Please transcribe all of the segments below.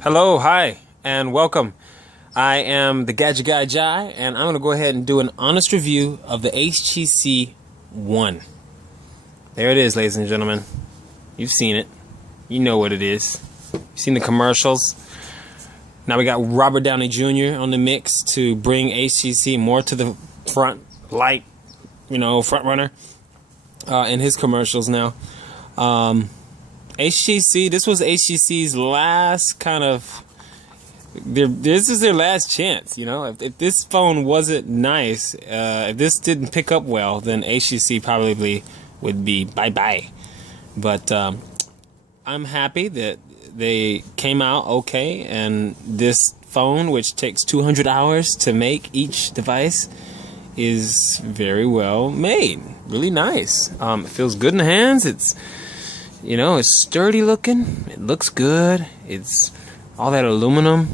Hello, hi, and welcome. I am the Gadget Guy Jai, and I'm going to go ahead and do an honest review of the HTC One. There it is, ladies and gentlemen. You've seen it. You know what it is. You've seen the commercials. Now we got Robert Downey Jr. on the mix to bring HTC more to the front light, front runner in his commercials now. HTC, this was HTC's last kind of, this is their last chance, If this phone wasn't nice, if this didn't pick up well, then HTC probably would be bye-bye. But I'm happy that they came out okay, and this phone, which takes 200 hours to make each device, is very well made. Really nice. It feels good in the hands. It's sturdy looking. It looks good. It's all that aluminum,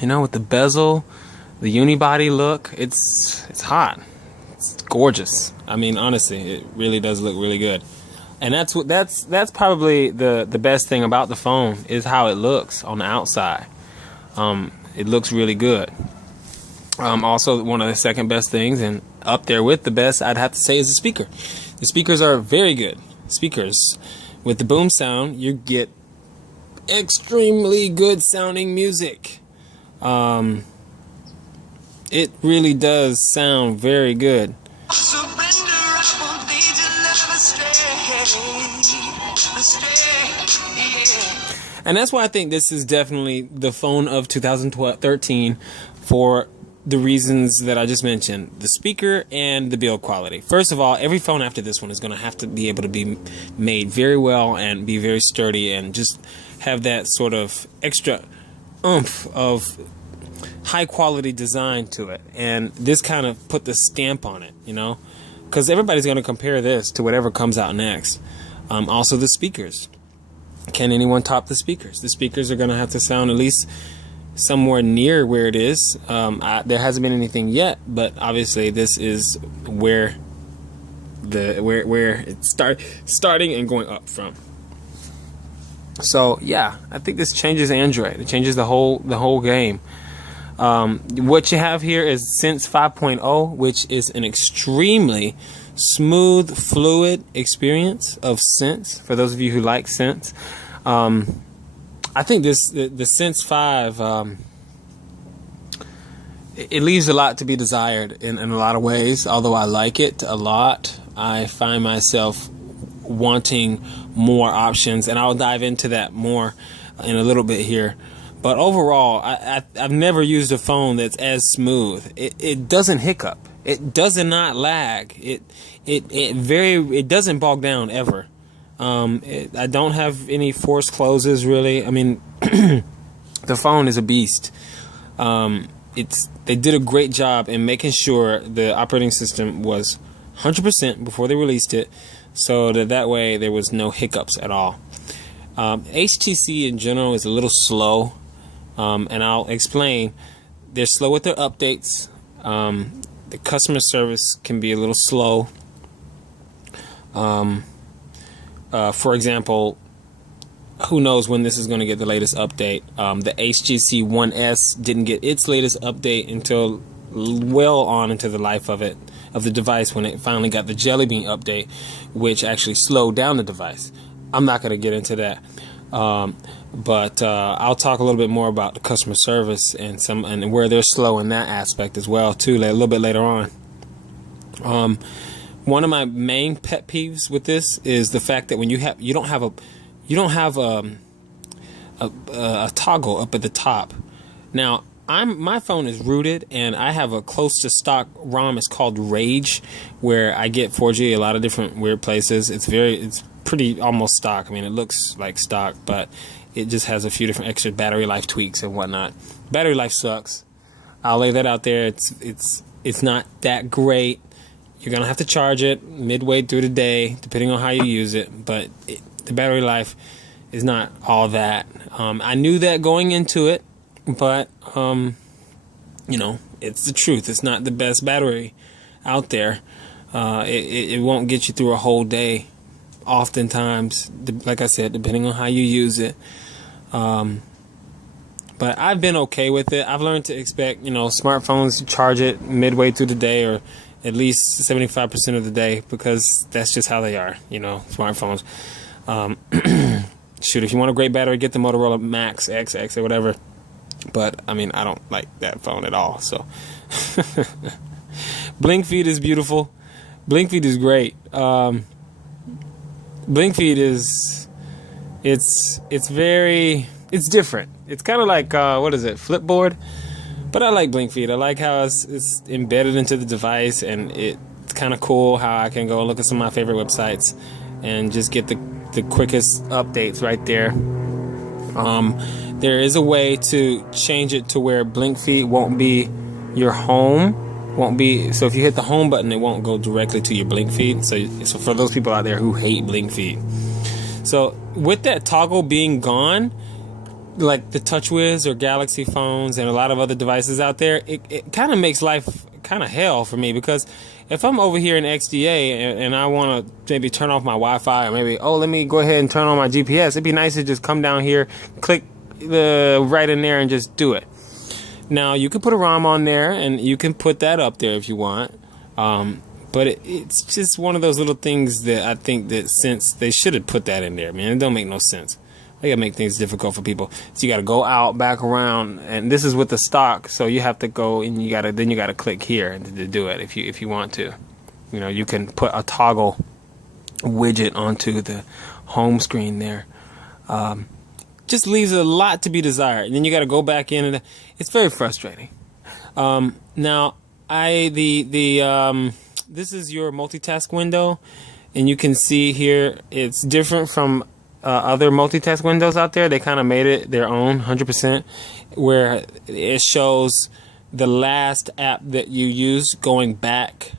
with the bezel, the unibody look. It's hot. It's gorgeous. I mean, honestly, it really does look really good. And that's probably the best thing about the phone is how it looks on the outside. It looks really good. Also, one of the second best things, and up there with the best, I'd have to say, is the speaker. The speakers are very good speakers. With the boom sound, you get extremely good sounding music. It really does sound very good. And that's why I think this is definitely the phone of 2013 for the reasons that I just mentioned. The speaker and the build quality. First of all, every phone after this one is going to have to be able to be made very well and be very sturdy and just have that sort of extra oomph of high quality design to it. And this kind of put the stamp on it, because everybody's going to compare this to whatever comes out next. Also the speakers. Can anyone top the speakers? The speakers are going to have to sound at least somewhere near where it is. There hasn't been anything yet, but obviously this is where it's starting and going up from. So yeah, I think this changes Android. It changes the whole game. What you have here is Sense 5.0, which is an extremely smooth, fluid experience of Sense. For those of you who like Sense, I think the Sense 5, it leaves a lot to be desired in a lot of ways. Although I like it a lot, I find myself wanting more options, and I'll dive into that more in a little bit here. But overall, I've never used a phone that's as smooth. It doesn't hiccup. It does not lag. It doesn't bog down ever. I don't have any forced closes really. I mean, the phone is a beast. They did a great job in making sure the operating system was 100% before they released it, so that way there was no hiccups at all. HTC in general is a little slow, and I'll explain. They're slow with their updates. The customer service can be a little slow. For example, who knows when this is going to get the latest update. The HTC One S didn't get its latest update until well on into the life of the device, when it finally got the Jelly Bean update, which actually slowed down the device. I'm not going to get into that, but I'll talk a little bit more about the customer service and where they're slow in that aspect as well too, a little bit later on. One of my main pet peeves with this is the fact that when you don't have a toggle up at the top. Now, my phone is rooted, and I have a close to stock ROM. It's called Rage, where I get 4G a lot of different weird places. It's pretty almost stock. I mean, it looks like stock, but it just has a few different extra battery life tweaks and whatnot. Battery life sucks. I'll lay that out there. It's not that great. You're gonna have to charge it midway through the day, depending on how you use it. But the battery life is not all that. I knew that going into it, but it's the truth. It's not the best battery out there. It won't get you through a whole day. Oftentimes, like I said, depending on how you use it. But I've been okay with it. I've learned to expect, smartphones, charge it midway through the day or at least 75% of the day, because that's just how they are, smartphones. Shoot, if you want a great battery, get the Motorola Max XX or whatever. But, I mean, I don't like that phone at all, so. Blink feed is beautiful. Blink feed is great. Blink feed is, it's different. It's kind of like, Flipboard? But I like blink feed. I like how it's embedded into the device, and it's kind of cool how I can go look at some of my favorite websites and just get the quickest updates right there. There is a way to change it to where blink feed won't be your home. So if you hit the home button, it won't go directly to your blink feed. So for those people out there who hate blink feed. So with that toggle being gone, like the TouchWiz or Galaxy phones and a lot of other devices out there, it kind of makes life kind of hell for me, because if I'm over here in XDA and I want to maybe turn off my Wi-Fi, or maybe, let me go ahead and turn on my GPS, it'd be nice to just come down here, click right in there and just do it. Now, you can put a ROM on there, and you can put that up there if you want. But it's just one of those little things that I think that since they should have put that in there, man, it don't make no sense. They gotta make things difficult for people. So you gotta go out, back around, and this is with the stock. So you have to go and you gotta click here to do it if you want to. You can put a toggle widget onto the home screen there. Just leaves a lot to be desired. And then you got to go back in, and it's very frustrating. Now, this is your multitask window, and you can see here it's different from other multitask windows out there. They kind of made it their own 100%, where it shows the last app that you used going back.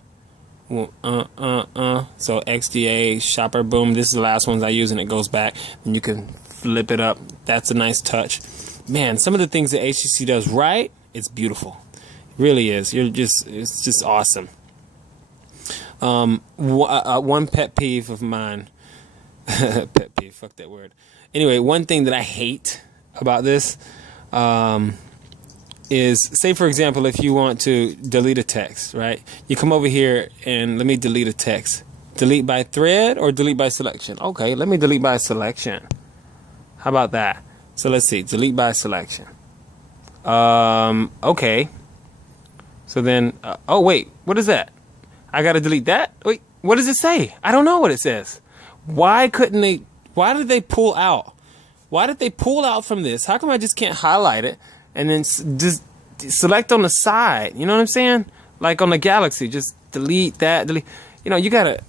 So XDA, Shopper, boom, this is the last ones I use, and it goes back, and you can flip it up. That's a nice touch. Man, some of the things that HTC does right, it's beautiful. It really is. It's just awesome. One pet peeve of mine, pet peeve, fuck that word. Anyway, one thing that I hate about this is, say for example, if you want to delete a text, right? You come over here and let me delete a text. Delete by thread or delete by selection? Okay, let me delete by selection. How about that? So let's see, delete by selection. Okay. So then, oh wait, what is that? I gotta delete that? Wait, what does it say? I don't know what it says. Why did they pull out? Why did they pull out from this? How come I just can't highlight it and then just select on the side? You know what I'm saying? Like on the Galaxy, just delete that, delete. You gotta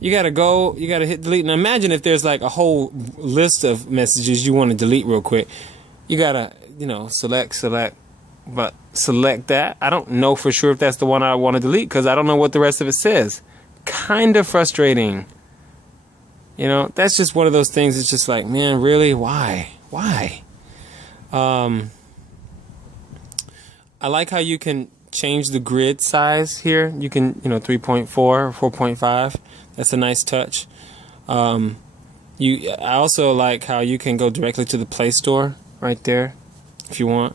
hit delete. And imagine if there's like a whole list of messages you want to delete real quick. You gotta, select, but select that. I don't know for sure if that's the one I want to delete, because I don't know what the rest of it says. Kind of frustrating. That's just one of those things. It's just like, man, really? Why? I like how you can change the grid size here. You can, 3.4 or 4.5. That's a nice touch. I also like how you can go directly to the Play Store right there if you want.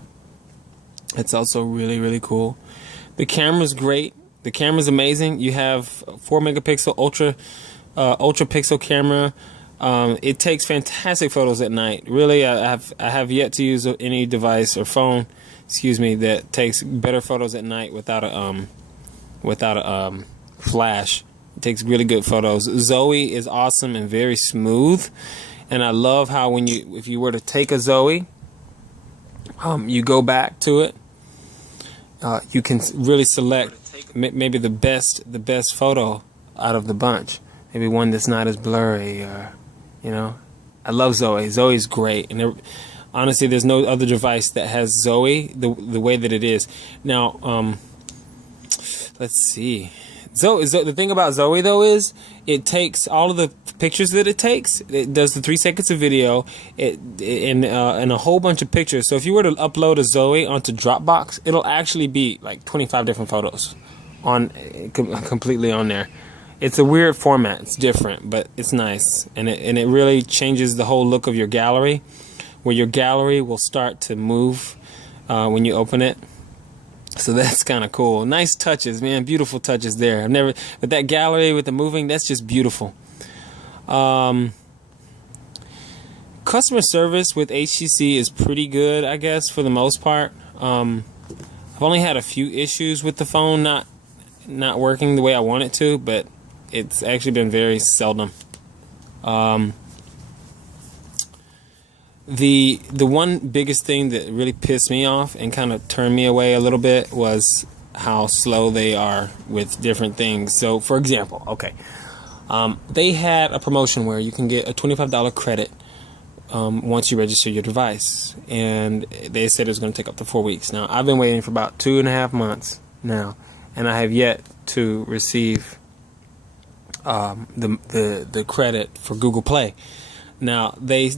It's also really, really cool. The camera's great. The camera's amazing. You have 4 megapixel ultra pixel camera. It takes fantastic photos at night. Really, I have yet to use any device or phone, that takes better photos at night without a flash. It takes really good photos. Zoe is awesome and very smooth, and I love how if you were to take a Zoe, you go back to it. You can really select maybe the best photo out of the bunch. Maybe one that's not as blurry, or I love Zoe. Zoe's great, and honestly, there's no other device that has Zoe the way that it is. Now, let's see. The thing about Zoe though is it takes all of the pictures that it takes. It does the 3 seconds of video, and a whole bunch of pictures. So if you were to upload a Zoe onto Dropbox, it'll actually be like 25 different photos completely on there. It's a weird format. It's different, but it's nice, and it really changes the whole look of your gallery. where your gallery will start to move when you open it. So that's kind of cool. Nice touches, man. Beautiful touches there. But that gallery with the moving, that's just beautiful. Customer service with HTC is pretty good, I guess, for the most part. I've only had a few issues with the phone not working the way I want it to, but it's actually been very seldom. The one biggest thing that really pissed me off and kind of turned me away a little bit was how slow they are with different things. So, for example, they had a promotion where you can get a $25 credit once you register your device, and they said it was going to take up to 4 weeks. Now, I've been waiting for about 2.5 months now, and I have yet to receive the credit for Google Play. Now, they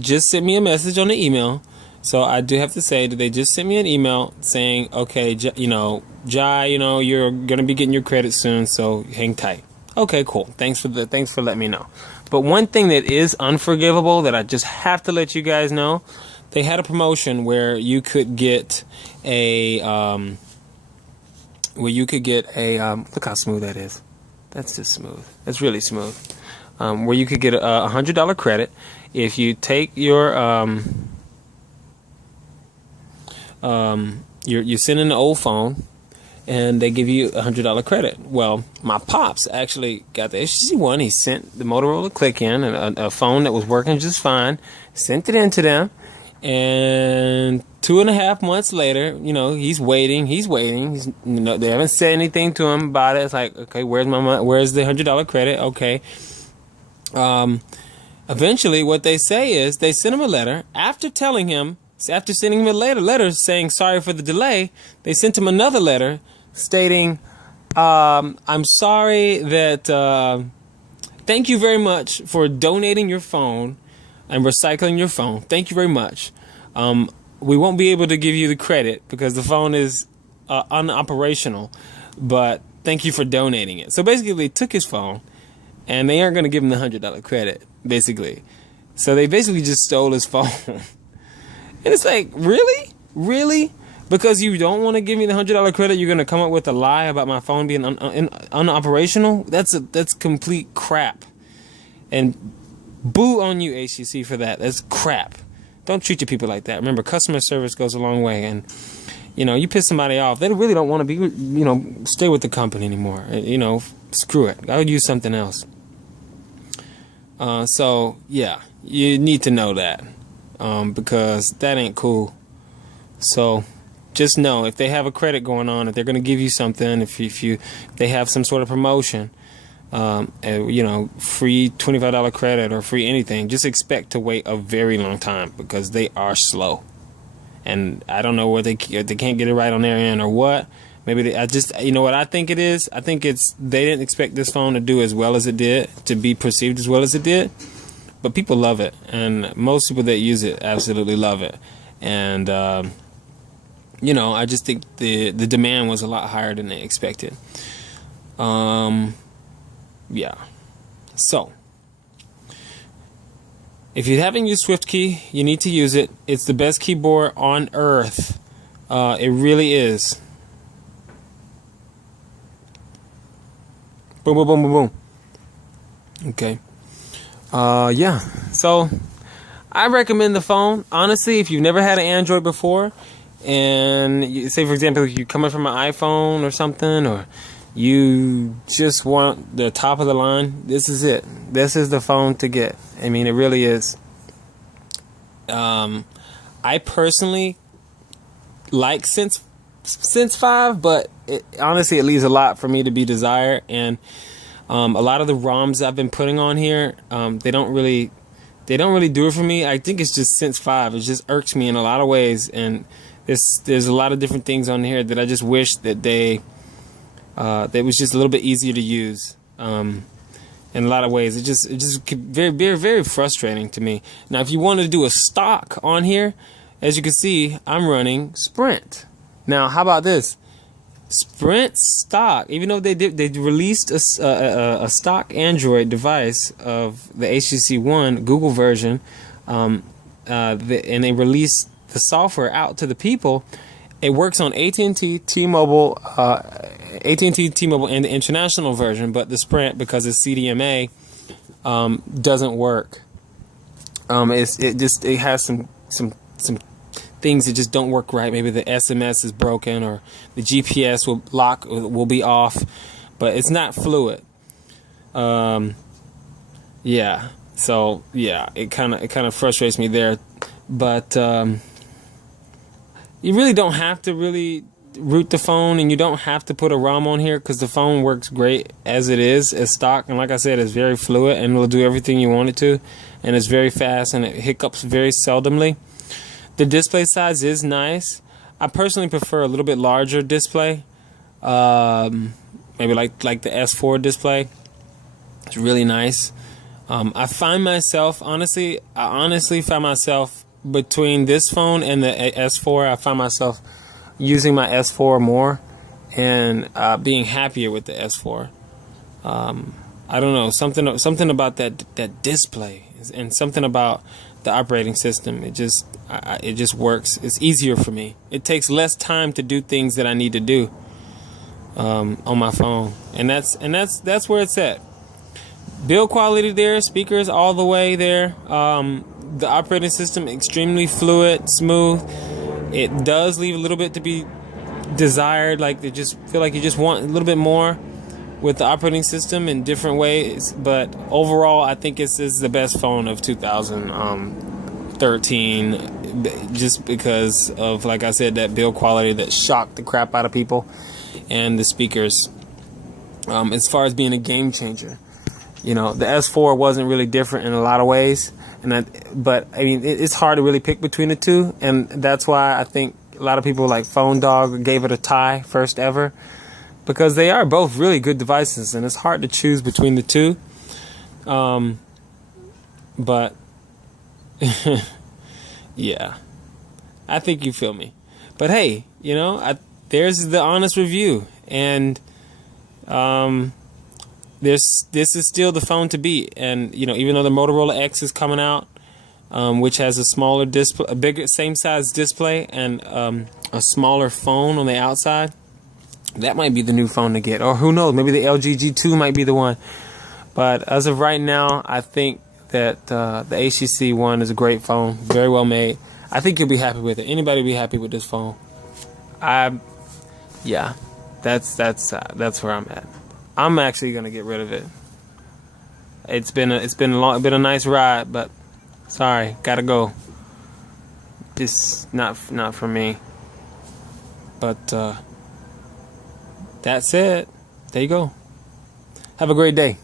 just sent me a message on the email, so I do have to say that they just sent me an email saying, okay, Jai, you're going to be getting your credit soon, so hang tight. Okay, cool. Thanks for letting me know. But one thing that is unforgivable that I just have to let you guys know, they had a promotion where you could get a look how smooth that is. That's just smooth. That's really smooth. Where you could get a $100 credit if you take you send in an old phone, and they give you a $100 credit. Well, my pops actually got the HTC One. He sent the Motorola Click-In, a phone that was working just fine, sent it in to them, and 2.5 months later, he's waiting. They haven't said anything to him about it. It's like, okay, where's my money? Where's the $100 credit? Okay. Eventually, what they say is they send him a letter after sending him a letter saying sorry for the delay. They sent him another letter stating, I'm sorry that, thank you very much for donating your phone and recycling your phone. Thank you very much. We won't be able to give you the credit because the phone is unoperational, but thank you for donating it. So basically, they took his phone, and they aren't going to give him the $100 credit, basically. So they basically just stole his phone. And it's like, really? Really? Because you don't want to give me the $100 credit, you're going to come up with a lie about my phone being unoperational? That's complete crap. And boo on you, HTC, for that. That's crap. Don't treat your people like that. Remember, customer service goes a long way. And, you piss somebody off, they really don't want to be, stay with the company anymore. Screw it. I would use something else. So, yeah, you need to know that. Because that ain't cool. So just know if they have a credit going on, if they're going to give you something, if they have some sort of promotion, free $25 credit or free anything, just expect to wait a very long time because they are slow. And I don't know whether they can't get it right on their end or what. Maybe what I think it is? I think they didn't expect this phone to do as well as it did, to be perceived as well as it did. But people love it, and most people that use it absolutely love it. And, I just think the demand was a lot higher than they expected. Yeah. So, if you haven't used SwiftKey, you need to use it. It's the best keyboard on earth. It really is. Boom, boom, boom, boom, boom. Okay. Yeah, so I recommend the phone. Honestly, if you've never had an Android before, and say, for example, if you're coming from an iPhone or something, or you just want the top of the line, this is it. This is the phone to get. I mean, it really is. I personally like Sense 5, but honestly, it leaves a lot for me to be desired, and a lot of the ROMs I've been putting on here, they don't really do it for me. I think it's just Sense 5. It just irks me in a lot of ways, and there's a lot of different things on here that I just wish that that was just a little bit easier to use. In a lot of ways, it just very, very, very frustrating to me. Now, if you wanted to do a stock on here, as you can see, I'm running Sprint. Now, how about this? Sprint stock, even though they released a stock Android device of the HTC One Google version, and they released the software out to the people. It works on AT&T, T-Mobile, AT&T, T-Mobile, and the international version, but the Sprint, because it's CDMA, doesn't work. It has some things that just don't work right. Maybe the SMS is broken, or the GPS will be off, but it's not fluid. Yeah. So yeah, it kind of frustrates me there, but you really don't have to really root the phone, and you don't have to put a ROM on here, because the phone works great as it is, as stock. And like I said, it's very fluid and will do everything you want it to, and it's very fast, and it hiccups very seldomly. The display size is nice. I personally prefer a little bit larger display, maybe like the S4 display. It's really nice. I honestly find myself between this phone and the S4. I find myself using my S4 more, and being happier with the S4. I don't know, something about that display, and something about the operating system. It just works. It's easier for me. It takes less time to do things that I need to do on my phone, and that's where it's at. Build quality there, speakers all the way there. The operating system extremely fluid, smooth. It does leave a little bit to be desired, like you just feel like you just want a little bit more with the operating system in different ways. But overall, I think this is the best phone of 2013, just because of, like I said, that build quality that shocked the crap out of people, and the speakers. As far as being a game changer, you know, the S4 wasn't really different in a lot of ways, but I mean, it's hard to really pick between the two, and that's why I think a lot of people like Phone Dog gave it a tie, first ever, because they are both really good devices, and it's hard to choose between the two. But yeah, I think you feel me. But hey, you know, there's the honest review, and this is still the phone to beat. And you know, even though the Motorola X is coming out, which has a smaller display, a bigger, same size display, and a smaller phone on the outside, that might be the new phone to get. Or who knows, maybe the LG G2 might be the one. But as of right now, I think that the HTC One is a great phone, very well made. I think you'll be happy with it. Anybody will be happy with this phone. Yeah, that's where I'm at. I'm actually gonna get rid of it. It's been a nice ride, but sorry, gotta go. Just not for me. But that's it. There you go. Have a great day.